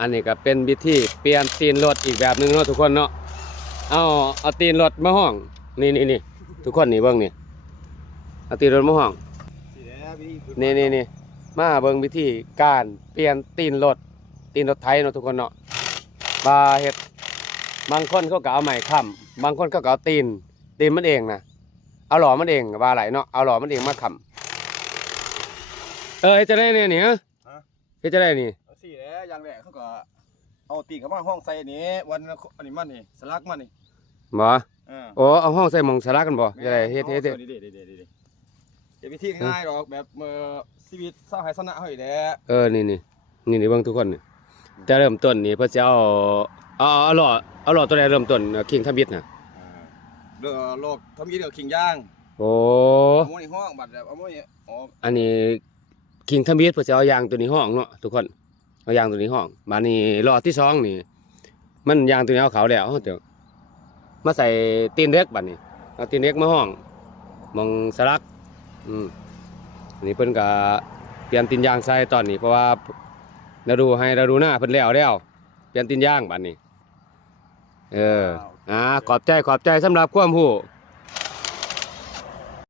อันนี้ก็เป็นวิธีเปลี่ยนตีนรถอีกแบบหนึงเนาะทุกคนเนาะเอาตีนรถมาห้องนี่ทุกคนนี่เบิ่งนี่เอาตีนรถมาห้องนี่มาเบิ่งวิธีการเปลี่ยนตีนรถไถเนาะทุกคนเนาะบาเฮ็ดบางคนเขาก็เอาไม้ค้ำบางคนเขาก็เอาตีนมันเองนะเอาหล่อมันเองว่าไหลเนาะเอาหล่อมันเองมาค้ำเฮ็ดจะได้เนี่ยนี่ฮะเฮ็ดจะได้นี่สี่แล้วอย่างแรกเขาก็เอาตีนเข้ามาห้องใส่นี้วันอันนี้มันนี่สลักมันนี่บ่เอาห้องใส่หม่องสลักกันบ่จะได้เฮ็ดเดี๋ยววิธีง่ายหรอกแบบชีวิตเศร้าหายสนะเฮ้ยแหละนี่เบิ่งทุกคนนี่จะเริ่มต้นนี่เพิ่นสิเอาหล่อตัวใดเริ่มต้นคิงทบิดน่ะโลกทำยี่เดียวขิงย่างโอ้โมนี่ห้องบัดแบบโมนี่อันนี้คิงทบิดเพิ่นสิเอายางตัวนี้ห้องเนาะทุกคนเอายางตัวนี้ห้องมานี่รอบที่2นี่มันยางตัวนี้เอาเขาแล้วเดี๋ยวมาใส่ตีนเล็กบัดนี้เอาตีนเล็กมาห้องมองสลักอันนี้เพิ่นก็เปลี่ยนตีนยางใส่ตอนนี้เพราะว่าเราดูหน้าเพิ่นแล้วเปลี่ยนตีนยางบัดนี้ขอบใจสำหรับความรู้